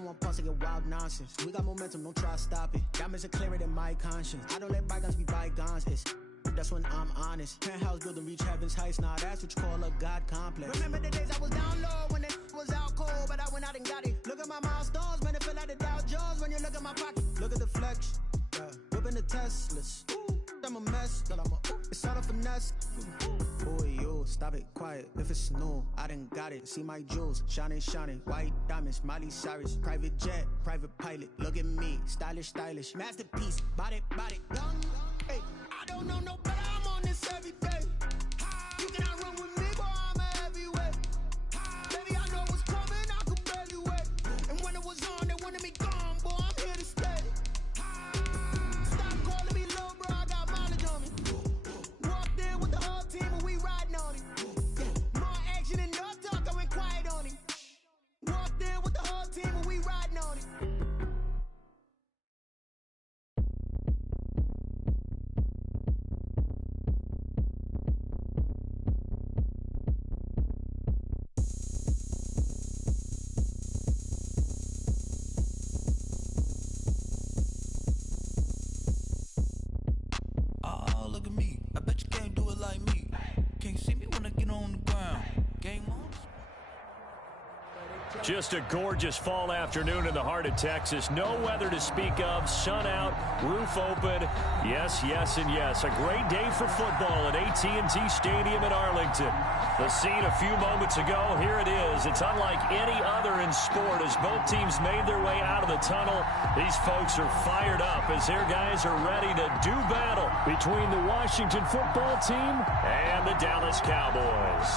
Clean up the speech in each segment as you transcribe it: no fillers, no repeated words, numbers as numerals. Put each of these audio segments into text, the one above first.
don't want pulse to get wild nonsense. We got momentum, don't try to stop it. Diamonds are clearer than my conscience. I don't let bygones be bygones. That's when I'm honest. Penthouse building, reach heaven's heights. Nah, that's what you call a God complex. Remember the days I was down low when it was out cold, but I went out and got it. Look at my milestones, man, it feel like the Dow Jones when you look at my pocket. Look at the flex, whipping the Teslas. I'm a mess, but it's all a finesse. Boy, yo, stop it, quiet. If it's new, I done got it. See my jewels, shining, white diamonds, Miley Cyrus, private jet, private pilot. Look at me, stylish, masterpiece, body, young. Hey, I don't know no better. I'm on this every day. You cannot run with me, boy. I'm a heavyweight. Baby, I know what's coming. I could barely wait. And when it was on, they wanted me gone, boy. I'm here to stay. Stop calling me low, bro. I got mileage on me. Walked in with the whole team and we riding on it. More action and no talk. I went quiet on it. Walked in with the whole team and we riding on it. Just a gorgeous fall afternoon in the heart of Texas. No weather to speak of. Sun out, roof open. Yes, and yes. A great day for football at AT&T Stadium in Arlington. The scene a few moments ago, here it is. It's unlike any other in sport as both teams made their way out of the tunnel. These folks are fired up as their guys are ready to do battle between the Washington football team and the Dallas Cowboys.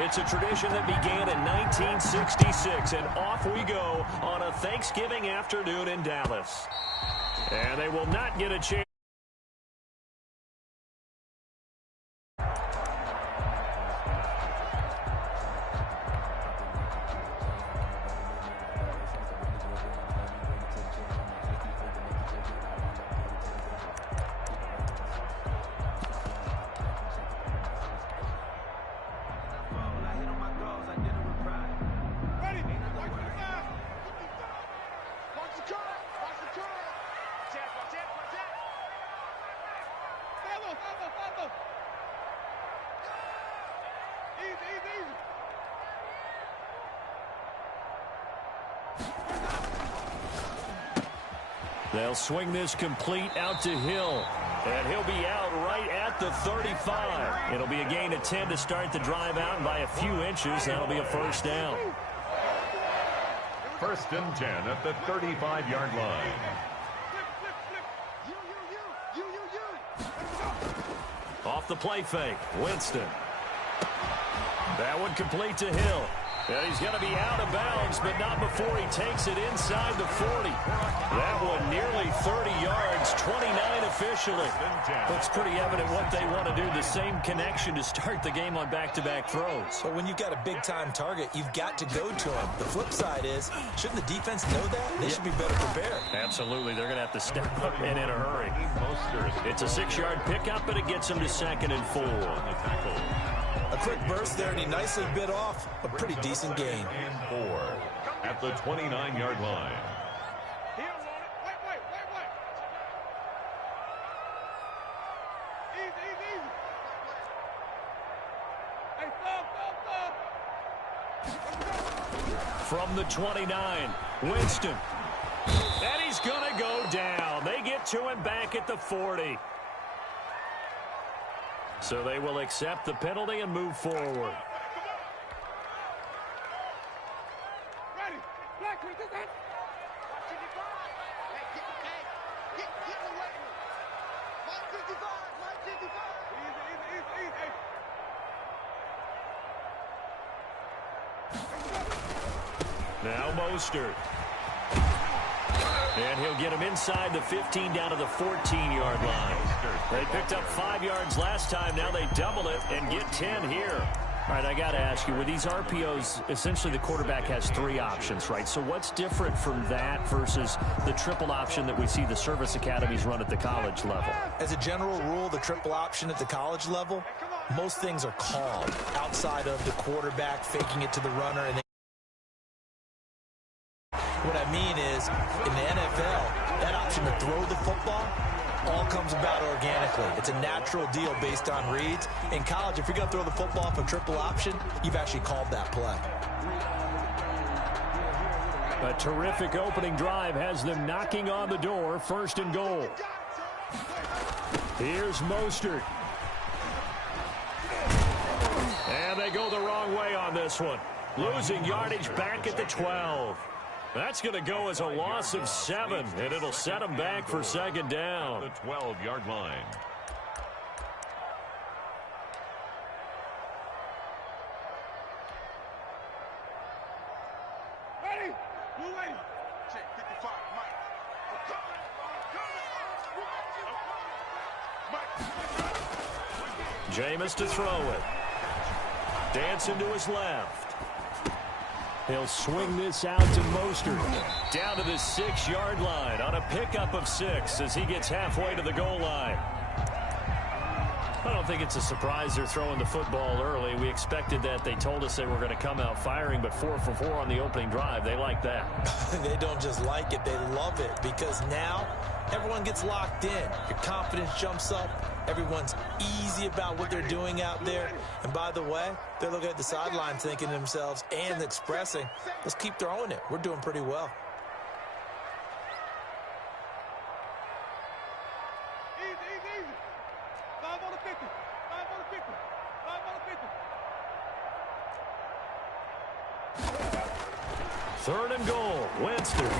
It's a tradition that began in 1966, and off we go on a Thanksgiving afternoon in Dallas. And they will not get a chance. They'll swing this complete out to Hill. And he'll be out right at the 35. It'll be a gain of 10 to start the drive out, and by a few inches, that'll be a first down. First and 10 at the 35-yard line. Off the play fake, Winston. That one complete to Hill. And he's going to be out of bounds, but not before he takes it inside the 40. That one nearly 30 yards, 29 officially. Looks pretty evident what they want to do, the same connection to start the game on back-to-back throws. But when you've got a big-time target, you've got to go to him. The flip side is, shouldn't the defense know that? They should be better prepared. Absolutely. They're going to have to step up and in a hurry. It's a 6-yard pickup, but it gets them to 2nd and 4. A quick burst there, and he nicely bit off a pretty decent gain. And 4 at the 29-yard line. From the 29, Winston. And he's going to go down. They get to him back at the 40. So they will accept the penalty and move forward. Now Mostert. And he'll get him inside the 15 down to the 14-yard line. They picked up 5 yards last time. Now they double it and get 10 here. All right, I got to ask you, with these RPOs, essentially the quarterback has 3 options, right? So what's different from that versus the triple option that we see the service academies run at the college level? As a general rule, the triple option at the college level, most things are called outside of the quarterback faking it to the runner. And what I mean is, in the NFL, that option to throw the football all comes about organically. It's a natural deal based on reads. In college, if you're going to throw the football for triple option, you've actually called that play. A terrific opening drive has them knocking on the door, 1st and goal. Here's Mostert. And they go the wrong way on this one. Losing yardage back at the 12. That's going to go as a loss of 7, and it'll set them back for 2nd down. The 12-yard line. Ready? We're waiting. Check 55, Mike. Jameis to throw it. Dancing to his left. He'll swing this out to Mostert. Down to the 6-yard line on a pickup of 6 as he gets halfway to the goal line. I don't think it's a surprise they're throwing the football early. We expected that. They told us they were going to come out firing, but 4 for 4 on the opening drive. They like that. They don't just like it, they love it, because now everyone gets locked in. Your confidence jumps up. Everyone's easy about what they're doing out there. And by the way, they're looking at the sideline thinking to themselves and expressing, let's keep throwing it. We're doing pretty well. Easy, easy, easy. 5 on the 50. 5 on the 50. 5 on the 50. 3rd and goal. Winston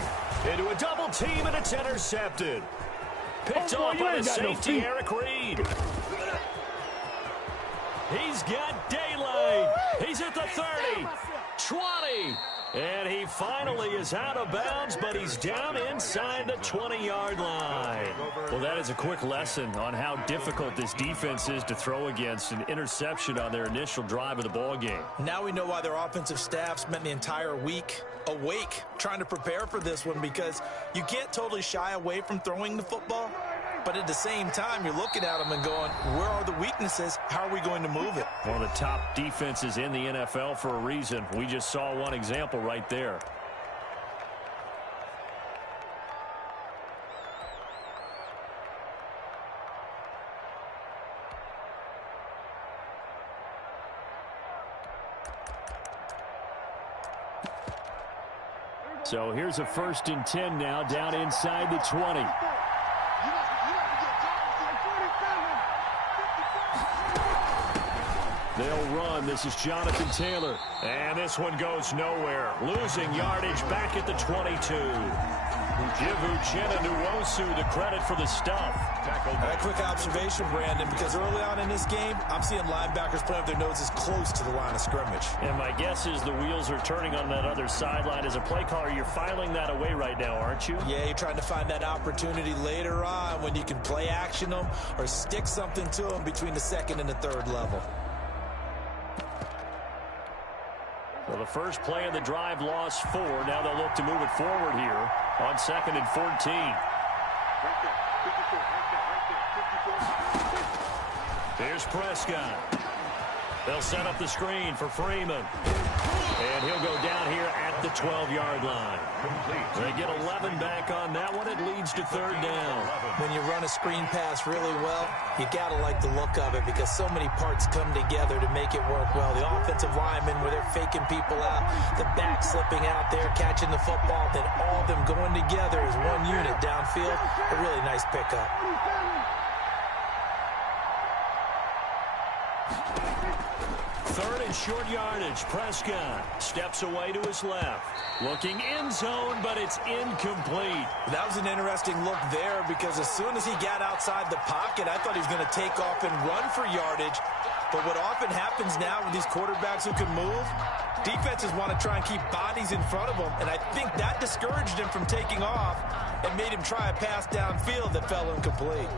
into a double team, and it's intercepted. Picked off by the safety, Eric Reed. He's got daylight. He's at the 30, 20, and he finally is out of bounds, but he's down inside the 20-yard line. Well, that is a quick lesson on how difficult this defense is to throw against. An interception on their initial drive of the ball game. Now we know why their offensive staff spent the entire week awake trying to prepare for this one, because you can't totally shy away from throwing the football, but at the same time you're looking at them and going, where are the weaknesses? How are we going to move it? One of the top defenses in the NFL for a reason. We just saw one example right there. So here's a 1st and 10 now, down inside the 20. They'll run. This is Jonathan Taylor. And this one goes nowhere. Losing yardage back at the 22. Give Uchenna Nwosu the credit for the stuff. A quick observation, Brandon, because early on in this game, I'm seeing linebackers playing with their noses close to the line of scrimmage. And my guess is the wheels are turning on that other sideline. As a play caller, you're filing that away right now, aren't you? Yeah, you're trying to find that opportunity later on when you can play action them or stick something to them between the 2nd and the 3rd level. So the first play of the drive lost 4. Now they'll look to move it forward here on 2nd and 14. Here's Prescott. They'll set up the screen for Freeman. And he'll go down here at the 12-yard line. They get 11 back on that one. It leads to 3rd down. When you run a screen pass really well, you got to like the look of it, because so many parts come together to make it work well. The offensive linemen, where they're faking people out, the back slipping out there, catching the football, then all of them going together as one unit downfield. A really nice pickup. Third and short yardage. Prescott steps away to his left. Looking end zone, but it's incomplete. That was an interesting look there, because as soon as he got outside the pocket, I thought he was going to take off and run for yardage. But what often happens now with these quarterbacks who can move, defenses want to try and keep bodies in front of them, and I think that discouraged him from taking off and made him try a pass downfield that fell incomplete.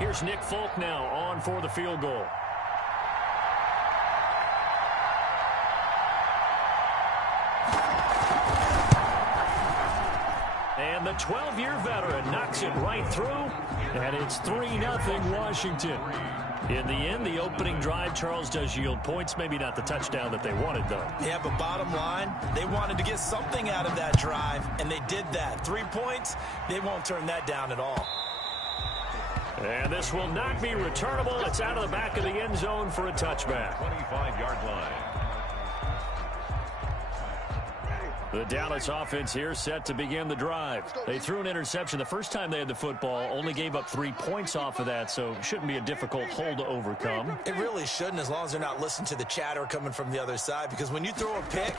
Here's Nick Folk now on for the field goal. And the 12-year veteran knocks it right through, and it's 3-0 Washington. In the end, the opening drive, Charles, does yield points. Maybe not the touchdown that they wanted, though. Yeah, but bottom line, they wanted to get something out of that drive, and they did that. 3 points, they won't turn that down at all. And this will not be returnable. It's out of the back of the end zone for a touchback. 25-yard line. The Dallas offense here set to begin the drive. They threw an interception the first time they had the football, only gave up 3 points off of that, so shouldn't be a difficult hole to overcome. It really shouldn't, as long as they're not listening to the chatter coming from the other side, because when you throw a pick,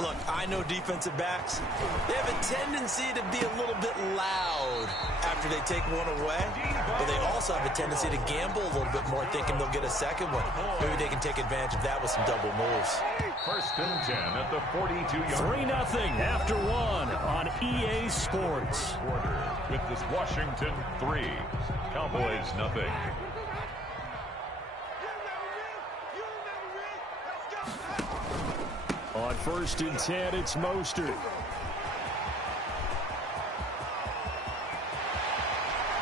look, I know defensive backs, they have a tendency to be a little bit loud after they take one away, but they also have a tendency to gamble a little bit more, thinking they'll get a second one. Maybe they can take advantage of that with some double moves. First and 10 at the 42-yard line. 3-0 after one on EA Sports. Quarter with this Washington 3, Cowboys nothing. On first and 10, it's Mostert.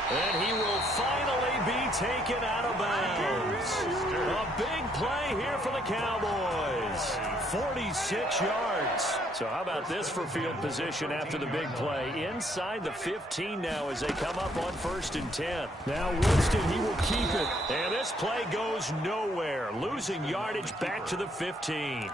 And he will finally be taken out of bounds. A big play here for the Cowboys. 46 yards. So how about this for field position after the big play? Inside the 15 now as they come up on first and 10. Now Winston, he will keep it. And this play goes nowhere. Losing yardage back to the 15.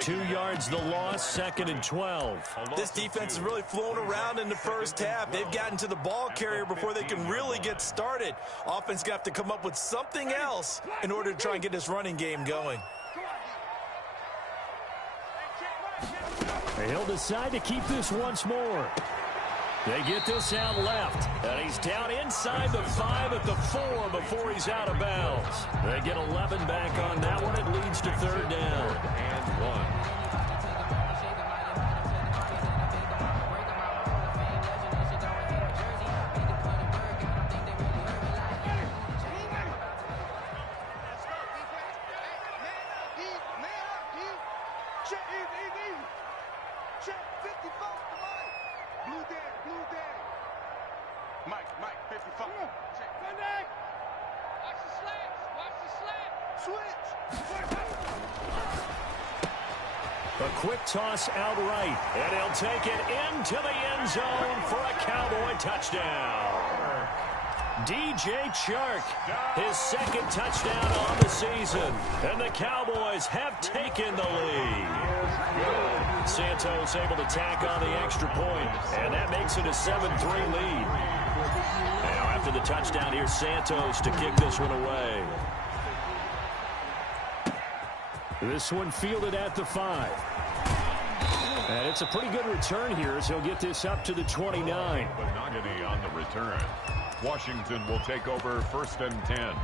2 yards the loss, second and 12. This defense is really flown around in the first half. They've gotten to the ball carrier before they can really get started. Offense going to have to come up with something else in order to try and get this running game going. He'll decide to keep this once more. They get this out left, and he's down inside the 5 at the 4 before he's out of bounds. They get 11 back on that one. It leads to third down. And 1. A quick toss outright, and he'll take it into the end zone for a Cowboy touchdown. DJ Chark, his second touchdown on the season, and the Cowboys have taken the lead. Santos able to tack on the extra point, and that makes it a 7-3 lead. Now after the touchdown, here's Santos to kick this one away. This one fielded at the 5. And it's a pretty good return here as he'll get this up to the 29. Benogany on the return. Washington will take over first and 10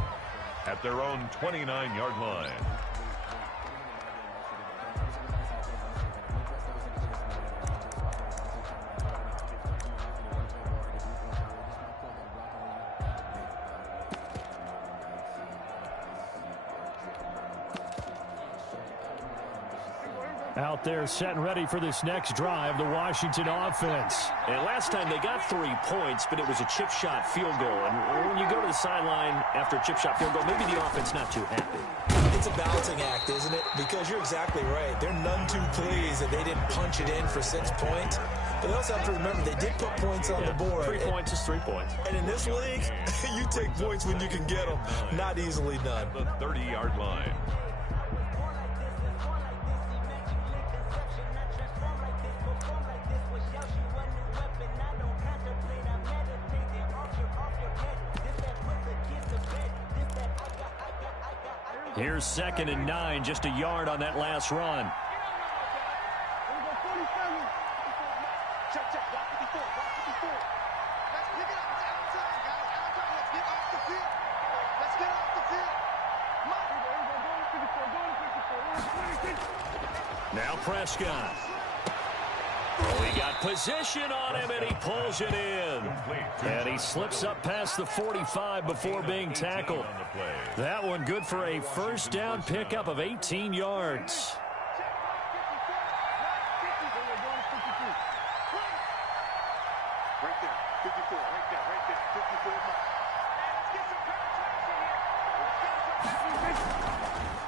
at their own 29-yard line. Out there set and ready for this next drive, the Washington offense. And last time they got 3 points, but it was a chip shot field goal. And when you go to the sideline after a chip shot field goal, maybe the offense not too happy. It's a balancing act, isn't it? Because you're exactly right. They're none too pleased that they didn't punch it in for 6 points. But they also have to remember they did put points on the board. 3 points is 3 points. And in this league, you take points when you can get them. Not easily done. The 30-yard line. Here's second and 9, just a yard on that last run. Now Prescott. Oh, he got position on him, and he pulls it in. And he slips up past the 45 before being tackled. That one good for a first down pickup of 18 yards.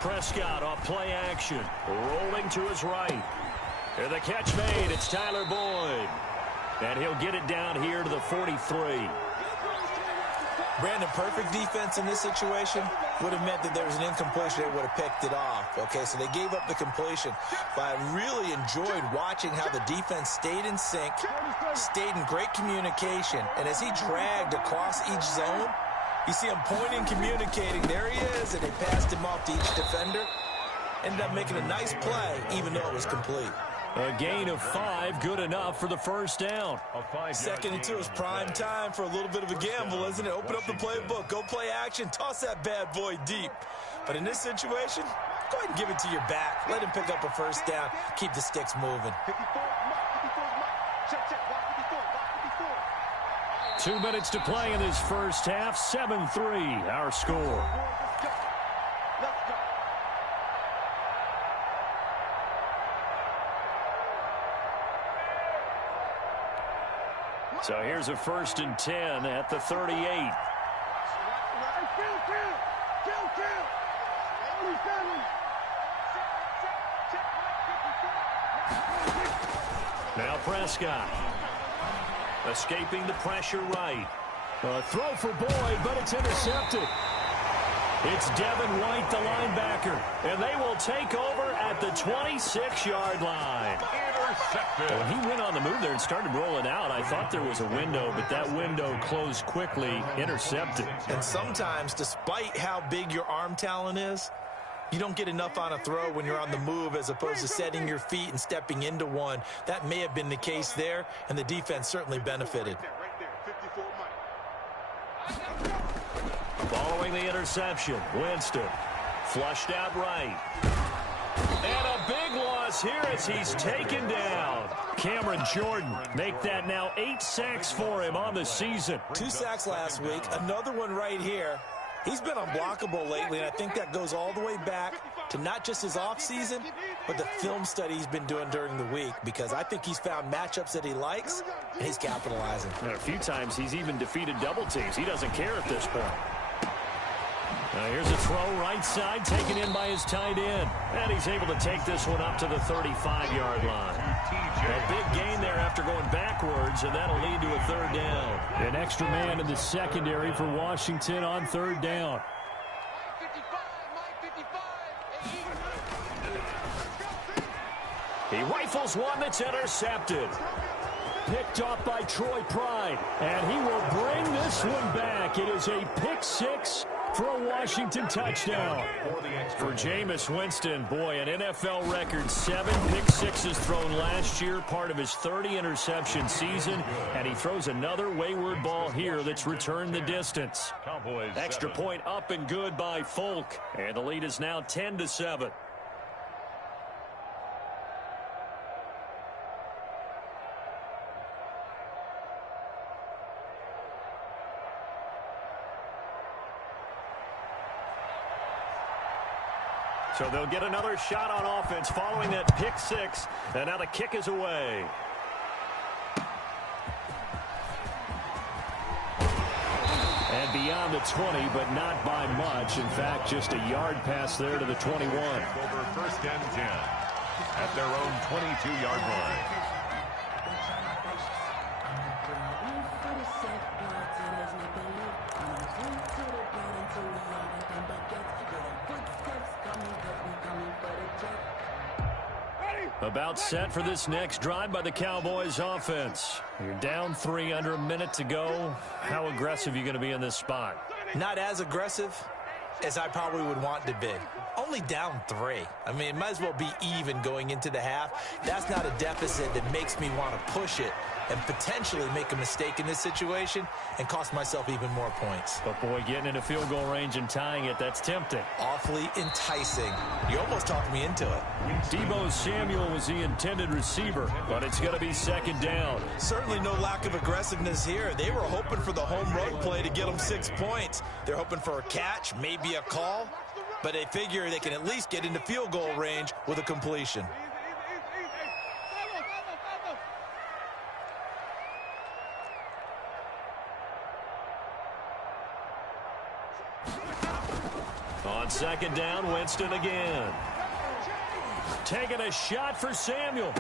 Prescott off play action, rolling to his right. And the catch made, it's Tyler Boyd. And he'll get it down here to the 43. Brandon, perfect defense in this situation would have meant that there was an incompletion. They would have picked it off. Okay, so they gave up the completion. But I really enjoyed watching how the defense stayed in sync, stayed in great communication. And as he dragged across each zone, you see him pointing, communicating. There he is, and they passed him off to each defender. Ended up making a nice play, even though it was complete. A gain of 5, good enough for the first down. Second and 2 is prime time for a little bit of a gamble, isn't it? Open up the playbook, go play action, toss that bad boy deep. But in this situation, go ahead and give it to your back. Let him pick up a first down, keep the sticks moving. 2 minutes to play in this first half, 7-3, our score. So here's a 1st and 10 at the 38. Now Prescott. Escaping the pressure right. A throw for Boyd, but it's intercepted. It's Devin White, the linebacker, and they will take over at the 26-yard line. When he went on the move there and started rolling out, I thought there was a window, but that window closed quickly, intercepted. And sometimes, despite how big your arm talent is, you don't get enough on a throw when you're on the move as opposed to setting your feet and stepping into one. That may have been the case there, and the defense certainly benefited. Following the interception, Winston flushed out right. And a big loss here as he's taken down. Cameron Jordan make that now 8 sacks for him on the season. 2 sacks last week, another one right here. He's been unblockable lately, and I think that goes all the way back to not just his offseason, but the film study he's been doing during the week, because I think he's found matchups that he likes, and he's capitalizing. And a few times he's even defeated double teams. He doesn't care at this point. Here's a throw right side, taken in by his tight end. And he's able to take this one up to the 35-yard line. A big gain there after going backwards, and that'll lead to a 3rd down. An extra man in the secondary for Washington on 3rd down. He rifles one that's intercepted. Picked off by Troy Pride, and he will bring this one back. It is a pick 6 for a Washington touchdown. For Jameis Winston, boy, an NFL record 7 pick 6s thrown last year, part of his 30-interception season, and he throws another wayward ball here that's returned the distance. Extra point up and good by Folk, and the lead is now 10-7. So they'll get another shot on offense following that pick 6. And now the kick is away. And beyond the 20, but not by much. In fact, just a yard pass there to the 21. Over 1st and 10 at their own 22-yard line. About set for this next drive by the Cowboys offense. You're down 3 under a minute to go. How aggressive are you going to be in this spot? Not as aggressive as I probably would want to be. only down 3. I mean, it might as well be even going into the half. That's not a deficit that makes me want to push it and potentially make a mistake in this situation and cost myself even more points. But, boy, getting into field goal range and tying it, that's tempting. Awfully enticing. You almost talked me into it. Deebo Samuel was the intended receiver, but it's going to be second down. Certainly no lack of aggressiveness here. They were hoping for the home run play to get them 6 points. They're hoping for a catch, maybe a call, but they figure they can at least get into field goal range with a completion. On second down, Winston again. Taking a shot for Samuel.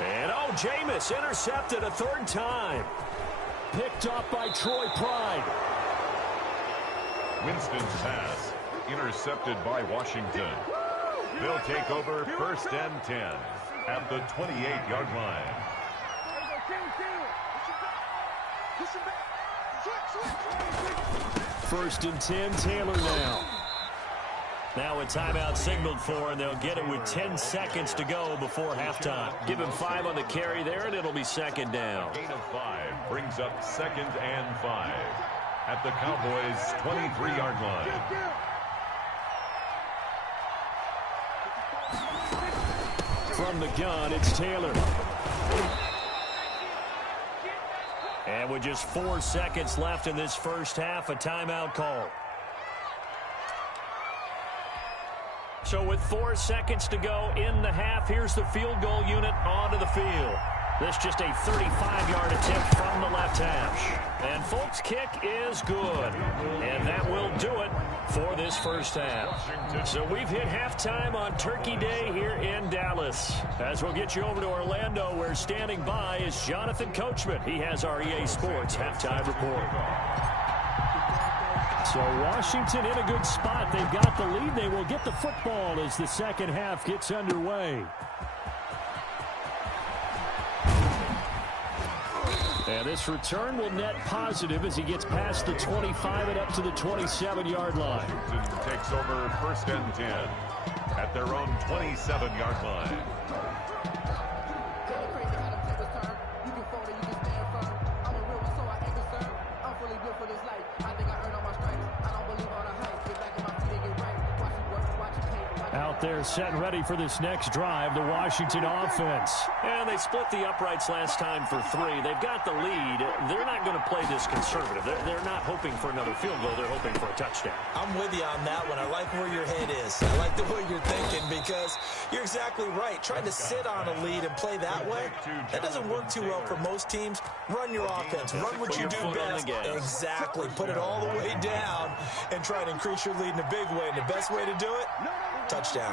And, oh, Jameis intercepted a 3rd time. Picked off by Troy Pride. Winston's pass intercepted by Washington. They'll take over 1st and 10 at the 28-yard line. First and 10, Taylor now. Now a timeout signaled for, and they'll get it with 10 seconds to go before halftime. Give him 5 on the carry there, and it'll be second down. Gain of 5 brings up 2nd and 5 at the Cowboys' 23-yard line. From the gun, it's Taylor. And with just 4 seconds left in this first half, a timeout call. So with 4 seconds to go in the half, here's the field goal unit onto the field. This just a 35-yard attempt from the left hash. And Folk's kick is good. And that will do it for this first half. So we've hit halftime on Turkey Day here in Dallas. As we'll get you over to Orlando, where standing by is Jonathan Coachman. He has our EA Sports halftime report. So Washington in a good spot. They've got the lead. They will get the football as the second half gets underway. And this return will net positive as he gets past the 25 and up to the 27-yard line. Washington takes over 1st and 10 at their own 27-yard line. Out there set and ready for this next drive, the Washington offense. And they split the uprights last time for 3. They've got the lead. They're not going to play this conservative. They're not hoping for another field goal. They're hoping for a touchdown. I'm with you on that one. I like where your head is. I like the way you're thinking, because you're exactly right. Trying to sit on a lead and play that way, that doesn't work too well for most teams. Run your offense. Run what you do best. Exactly. Put it all the way down and try to increase your lead in a big way. And the best way to do it, touchdowns.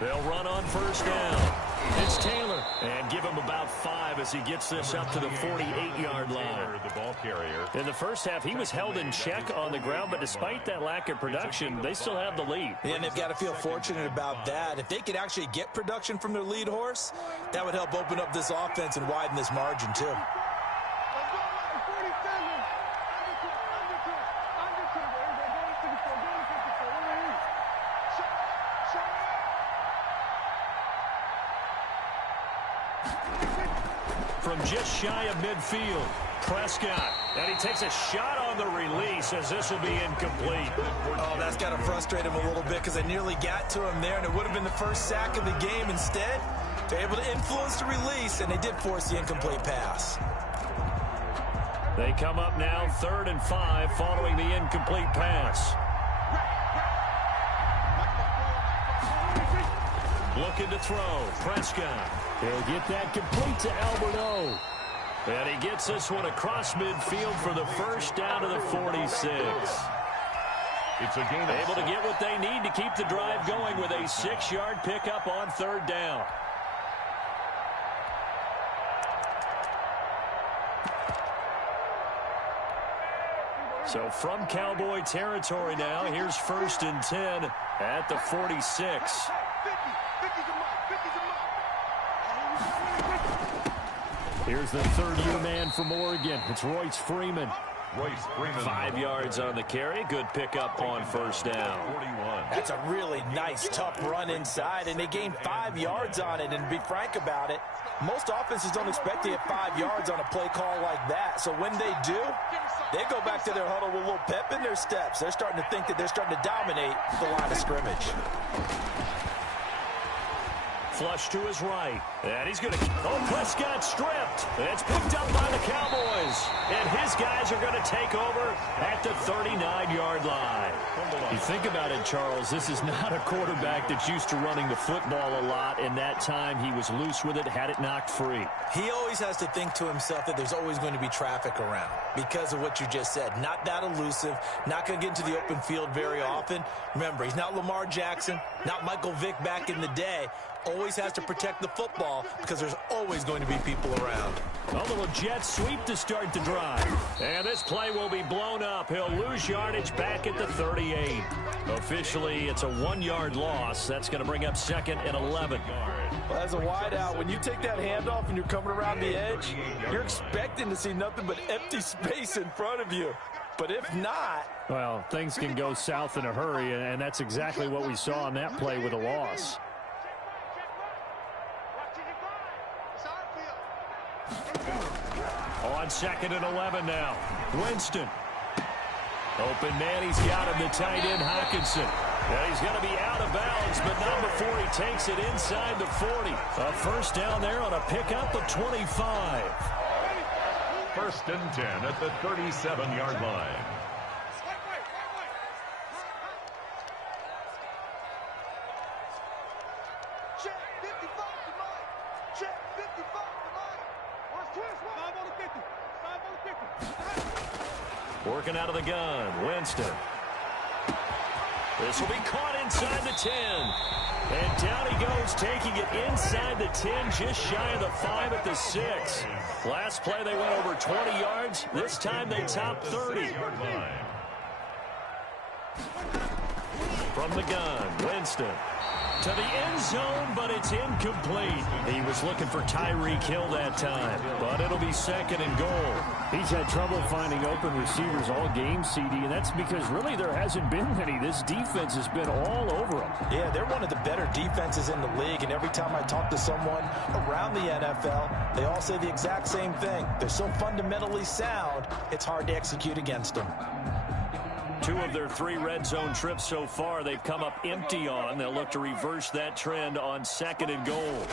They'll run on first down. It's Taylor. And give him about 5 as he gets this up to the 48-yard line. The ball carrier. In the first half, he was held in check on the ground, but despite that lack of production, they still have the lead. And they've got to feel fortunate about that. If they could actually get production from their lead horse, that would help open up this offense and widen this margin too. From just shy of midfield, Prescott. And he takes a shot on the release as this will be incomplete. Oh, that's got to frustrate him a little bit, because they nearly got to him there, and it would have been the first sack of the game. Instead, they're able to influence the release, and they did force the incomplete pass. They come up now 3rd and 5 following the incomplete pass. Looking to throw. Prescott. He'll get that complete to Alberto. And he gets this one across midfield for the first down to the 46. It's a gain. Able to get what they need to keep the drive going with a 6-yard pickup on 3rd down. So from Cowboy territory now, here's 1st and 10 at the 46. Here's the third-year man from Oregon. It's Royce Freeman. 5 yards on the carry. Good pickup on first down. 41. That's a really nice, tough run inside, and they gained 5 yards on it. And to be frank about it, most offenses don't expect to get 5 yards on a play call like that. So when they do, they go back to their huddle with a little pep in their steps. They're starting to think that they're starting to dominate the line of scrimmage. Flush to his right. And he's going to... Oh, Prescott stripped. It's picked up by the Cowboys. And his guys are going to take over at the 39-yard line. You think about it, Charles, this is not a quarterback that's used to running the football a lot. And that time he was loose with it, had it knocked free. He always has to think to himself that there's always going to be traffic around because of what you just said. Not that elusive, not going to get into the open field very often. Remember, he's not Lamar Jackson, not Michael Vick back in the day. Always has to protect the football because there's always going to be people around. A little jet sweep to start the drive. And this play will be blown up. He'll lose yardage back at the 38. Officially, it's a 1-yard loss. That's going to bring up second and 11. Well, as a wideout, when you take that handoff and you're coming around the edge, you're expecting to see nothing but empty space in front of you. But if not... Well, things can go south in a hurry, and that's exactly what we saw on that play with a loss. On second and 11 now. Winston. Open man, he's got him, the tight end, Hockenson. Now he's going to be out of bounds, but not before he takes it inside the 40. A first down there on a pickup of 25. First and 10 at the 37-yard line. Working out of the gun, Winston. This will be caught inside the 10. And down he goes, taking it inside the 10, just shy of the 5 at the 6. Last play they went over 20 yards. This time they topped 30. From the gun, Winston. To the end zone, but it's incomplete. He was looking for Tyreek Hill that time, but it'll be second and goal. He's had trouble finding open receivers all game, CD, and that's because really there hasn't been many. This defense has been all over him. Yeah, they're one of the better defenses in the league, and every time I talk to someone around the NFL, they all say the exact same thing. They're so fundamentally sound, it's hard to execute against them. 2 of their 3 red zone trips so far they've come up empty on. They'll look to reverse that trend on second and goal.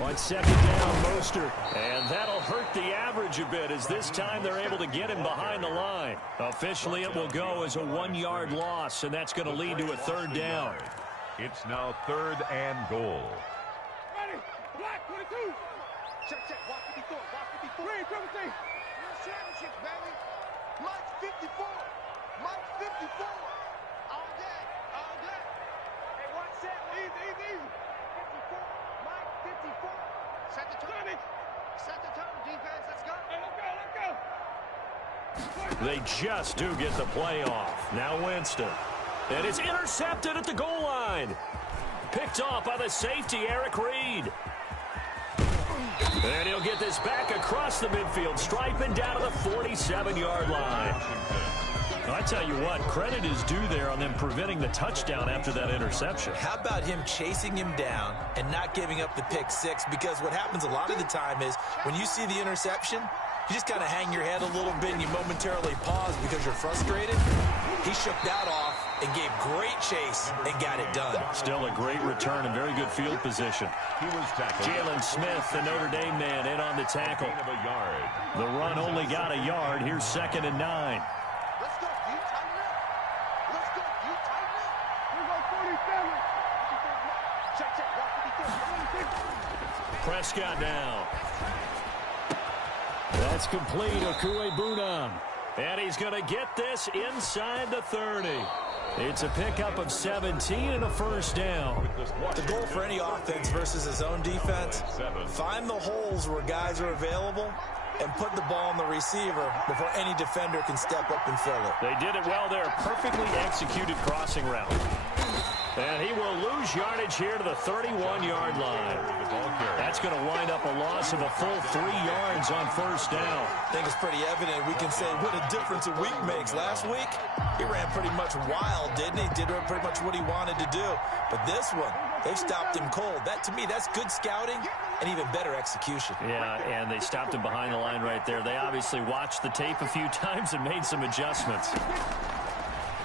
On second down, Mostert. And that'll hurt the average a bit as this time they're able to get him behind the line. Officially, it will go as a 1-yard loss, and that's going to lead to a third down. It's now third and goal. Ready, black 22. Check, watch 54, watch 54. Green, triple T. Championships, baby. Mike 54. Mike 54. All day, all day. Hey, watch that. Easy. 54. Mike 54. Set the tone. Set the tone, defense. Let's go. Hey, let's go. They just do get the play off. Now Winston. And it's intercepted at the goal line. Picked off by the safety, Eric Reed. And he'll get this back across the midfield, striping down to the 47-yard line. I tell you what, credit is due there on them preventing the touchdown after that interception. How about him chasing him down and not giving up the pick 6? Because what happens a lot of the time is when you see the interception, you just kind of hang your head a little bit and you momentarily pause because you're frustrated. He shook that off and gave great chase and got it done. Still a great return and very good field position. He was tackled. Jalen Smith, the Notre Dame man, in on the tackle. The run only got a yard. Here's second and 9. Let's go, you tighten up. Let's go, you tighten up. Here goes 47. Check, watch 54. Prescott down. That's complete. Okuegbunam. And he's going to get this inside the 30. It's a pickup of 17 and a first down. The goal for any offense versus his own defense, find the holes where guys are available and put the ball on the receiver before any defender can step up and fill it. They did it well there. Perfectly executed crossing route. And he will lose yardage here to the 31-yard line. That's going to wind up a loss of a full 3 yards on first down. I think it's pretty evident. We can say what a difference a week makes. Last week, he ran pretty much wild, didn't he? Did pretty much what he wanted to do. But this one, they stopped him cold. That, to me, that's good scouting and even better execution. Yeah, and they stopped him behind the line right there. They obviously watched the tape a few times and made some adjustments.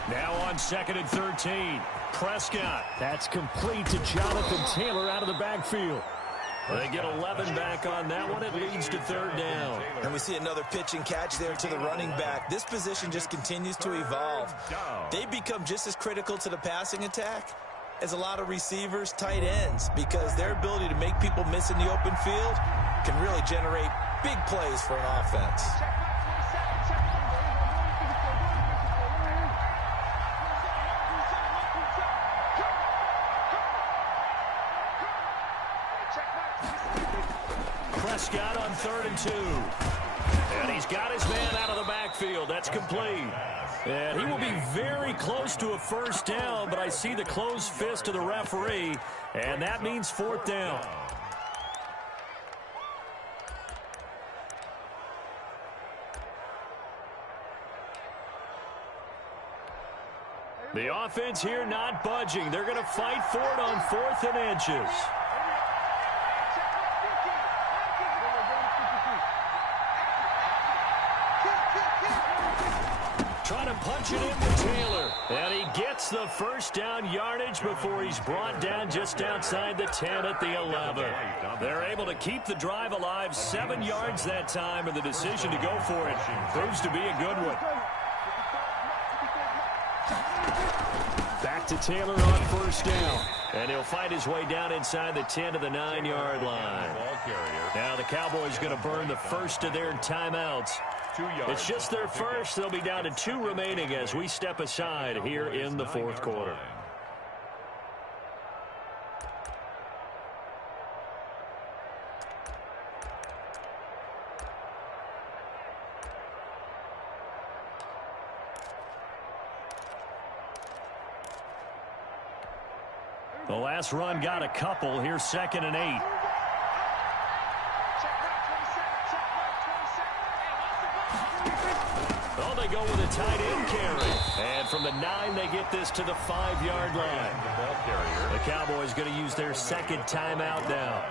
Now on 2nd and 13. Prescott. That's complete to Jonathan Taylor out of the backfield. They get 11 back on that one. It leads to 3rd down. And we see another pitch and catch there to the running back. This position just continues to evolve. They become just as critical to the passing attack as a lot of receivers, tight ends, because their ability to make people miss in the open field can really generate big plays for an offense. Prescott on 3rd and 2. And he's got his man out of the backfield. That's complete. And he will be very close to a first down, but I see the closed fist of the referee, and that means 4th down. The offense here not budging. They're going to fight for it on 4th and inches. Trying to punch it into Taylor. And he gets the first down yardage before he's brought down just outside the 10 at the 11. They're able to keep the drive alive, 7 yards that time, and the decision to go for it proves to be a good one. Back to Taylor on first down. And he'll find his way down inside the 10 to the 9-yard line. Now the Cowboys going to burn the first of their timeouts. It's just their first. They'll be down to 2 remaining as we step aside here in the 4th quarter. The last run got a couple. Here's 2nd and 8. Oh, they go with a tight end carry. And from the 9, they get this to the 5-yard line. The Cowboys going to use their 2nd timeout now.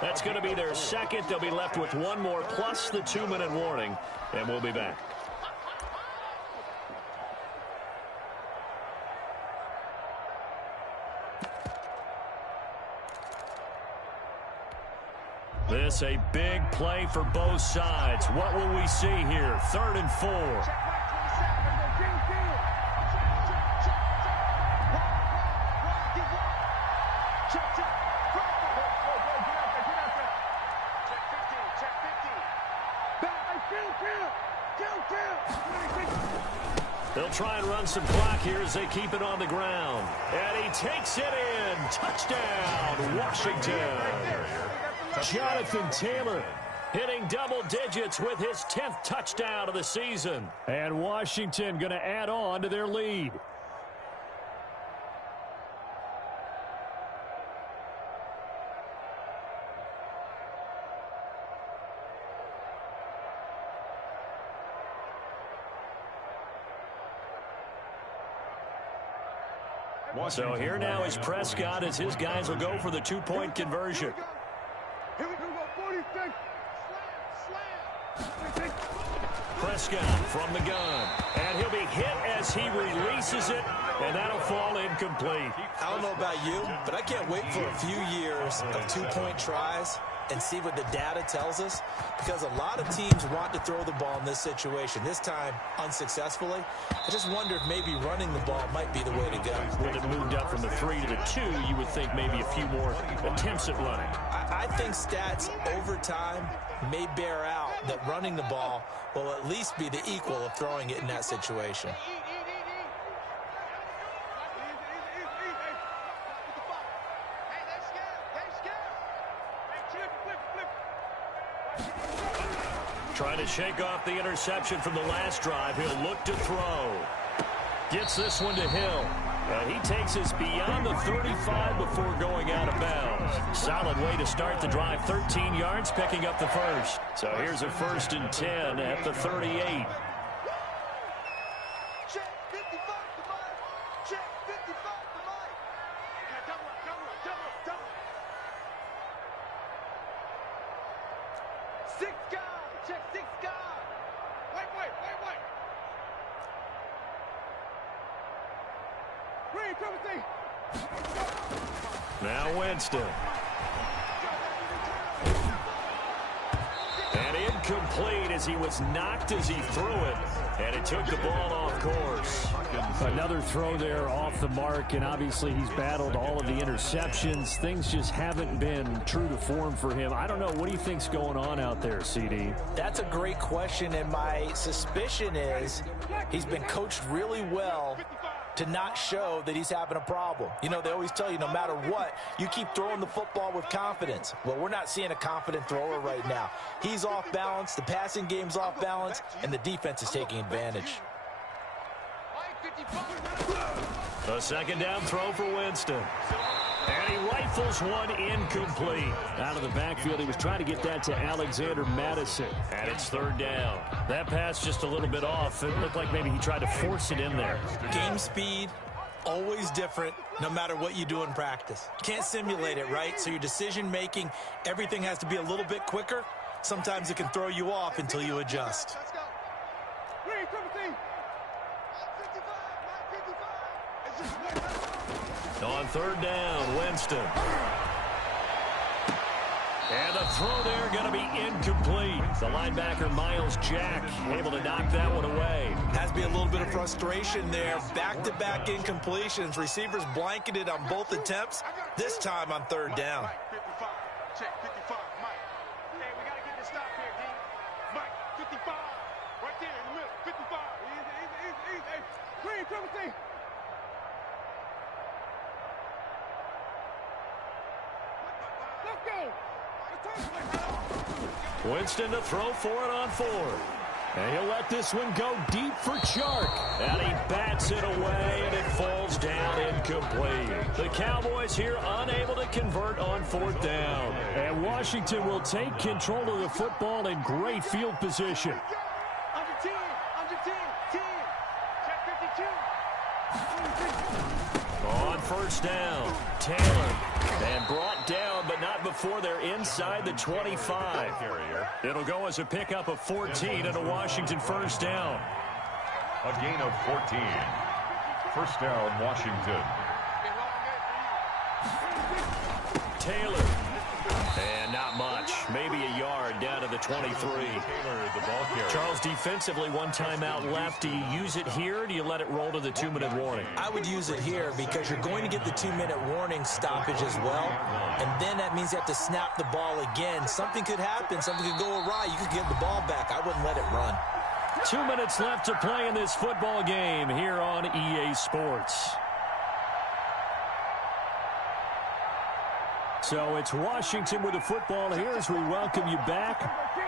That's going to be their 2nd. They'll be left with 1 more plus the 2-minute warning. And we'll be back. This a big play for both sides. What will we see here? 3rd and 4. They'll try and run some clock here as they keep it on the ground. And he takes it in. Touchdown, Washington. Jonathan Taylor hitting double digits with his 10th touchdown of the season. And Washington going to add on to their lead. So here now is Prescott as his guys will go for the 2-point conversion. Prescott from the gun. And he'll be hit as he releases it, and that'll fall incomplete. I don't know about you, but I can't wait for a few years of 2-point tries and see what the data tells us, because a lot of teams want to throw the ball in this situation. This time, unsuccessfully. I just wonder if maybe running the ball might be the way to go. When it moved up from the 3 to the 2, you would think maybe a few more attempts at running. I think stats over time may bear out that running the ball will at least be the equal of throwing it in that situation. Trying to shake off the interception from the last drive. He'll look to throw. Gets this one to Hill. And he takes us beyond the 35 before going out of bounds. Solid way to start the drive. 13 yards, picking up the first. So here's a 1st and 10 at the 38. Check 55 to Mike. Check 55 to Mike. Double. 6 guys. Check 6 guys. Wait. Green, Now Winston. And incomplete as he was knocked as he threw it. And it took the ball off course. Another throw there off the mark, and obviously he's battled all of the interceptions. Things just haven't been true to form for him. I don't know. What do you think's going on out there, CD? That's a great question, and my suspicion is he's been coached really well to not show that he's having a problem. You know, they always tell you no matter what, you keep throwing the football with confidence. Well, we're not seeing a confident thrower right now. He's off balance, the passing game's off balance, and the defense is taking advantage. A 2nd down throw for Winston. And he rifles one incomplete. Out of the backfield, he was trying to get that to Alexander Madison. And it's 3rd down. That pass just a little bit off. It looked like maybe he tried to force it in there. Game speed, always different, no matter what you do in practice. Can't simulate it, right? So your decision-making, everything has to be a little bit quicker. Sometimes it can throw you off until you adjust. Let's go. Green, triple team. 55. On 3rd down, Winston. And the throw there going to be incomplete. The linebacker, Miles Jack, able to knock that one away. Has to be a little bit of frustration there. Back-to-back incompletions. Receivers blanketed on both attempts, this time on 3rd down. Mike, 55. Check 55. Mike. Hey, we got to get this stop here, D. Mike, 55. Right there in the middle. 55. Easy. Hey, Green, triple team. Let's go. Winston to throw for it on 4th. And he'll let this one go deep for Chark. And he bats it away, and it falls down incomplete. The Cowboys here unable to convert on 4th down. And Washington will take control of the football in great field position. Under 10. 10. Check 52. On 1st down, Taylor. And brought down, but not before they're inside the 25. It'll go as a pickup of 14 and a Washington 1st down. A gain of 14. 1st down, Washington. Taylor. And not much. Maybe a yard down to the 23. Taylor, the ball carrier. Charles, defensively, 1 timeout left. Do you use it here, or do you let it roll to the 2-minute warning? I would use it here because you're going to get the 2-minute warning stoppage as well. And then that means you have to snap the ball again. Something could happen. Something could go awry. You could get the ball back. I wouldn't let it run. 2 minutes left to play in this football game here on EA Sports. So it's Washington with the football here as we welcome you back.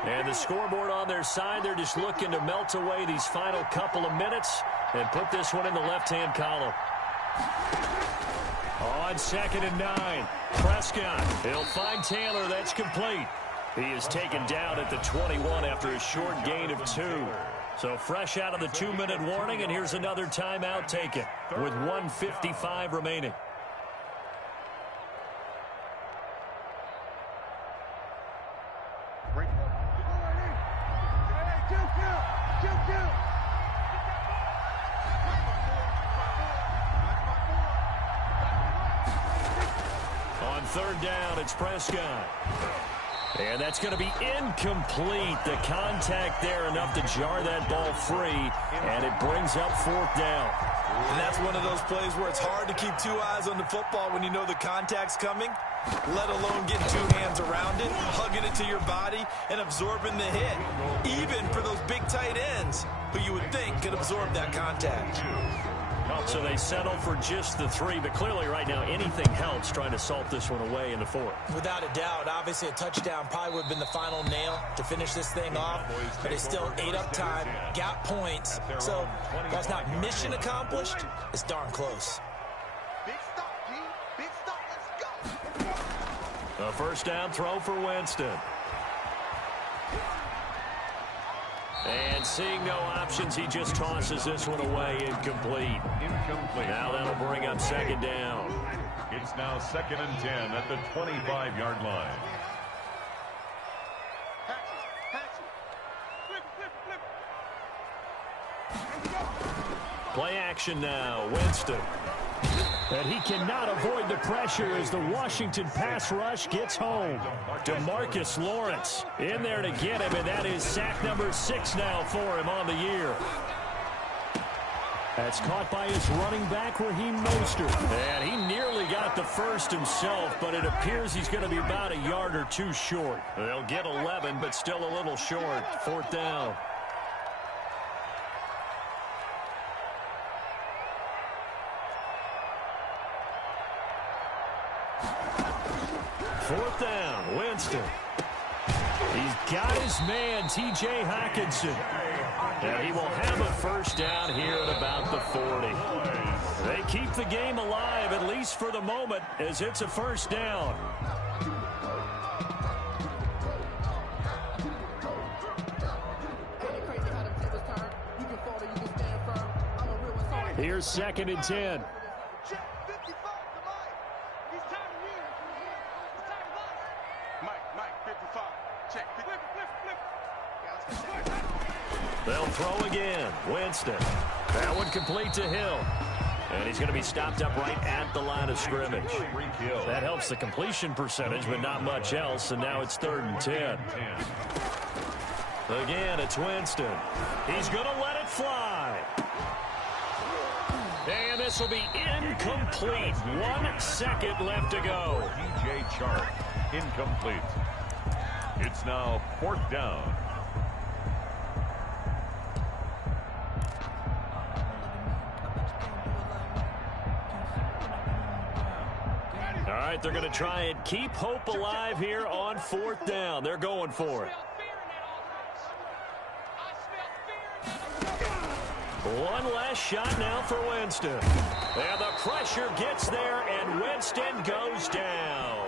And the scoreboard on their side, they're just looking to melt away these final couple of minutes and put this one in the left-hand column. On 2nd and 9, Prescott. He'll find Taylor. That's complete. He is taken down at the 21 after a short gain of 2. So fresh out of the 2-minute warning, and here's another timeout taken with 1:55 remaining. On 3rd down, it's Prescott. And that's going to be incomplete. The contact there enough to jar that ball free, and it brings up 4th down. And that's one of those plays where it's hard to keep 2 eyes on the football when you know the contact's coming, let alone getting 2 hands around it, hugging it to your body, and absorbing the hit. Even for those big tight ends who you would think could absorb that contact. So they settle for just the 3, but clearly right now anything helps trying to salt this one away in the 4th. Without a doubt, obviously a touchdown probably would have been the final nail to finish this thing off, but it's still ate up time, got points, so while it's not mission accomplished, it's darn close. Big stop, D. Big stop. Let's go. A first down throw for Winston. And seeing no options, he just tosses this one away, incomplete. Now that'll bring up second down. It's now 2nd and 10 at the 25-yard line. Play action now, Winston. And he cannot avoid the pressure as the Washington pass rush gets home. DeMarcus Lawrence in there to get him, and that is sack number 6 now for him on the year. That's caught by his running back, Raheem Mostert. And he nearly got the first himself, but it appears he's going to be about a yard or two short. They'll get 11, but still a little short. 4th down. Fourth down, Winston. He's got his man, T.J. Hockenson. And he will have a first down here at about the 40. They keep the game alive, at least for the moment, as it's a first down. Here's 2nd and 10. They'll throw again. Winston. That one complete to Hill. And he's going to be stopped up right at the line of scrimmage. That helps the completion percentage, but not much else. And now it's 3rd and 10. Again, it's Winston. He's going to let it fly. And this will be incomplete. 1 second left to go. DJ Chark, incomplete. It's now 4th down. All right, they're going to try and keep hope alive here on 4th down. They're going for it. One last shot now for Winston. And the pressure gets there, and Winston goes down.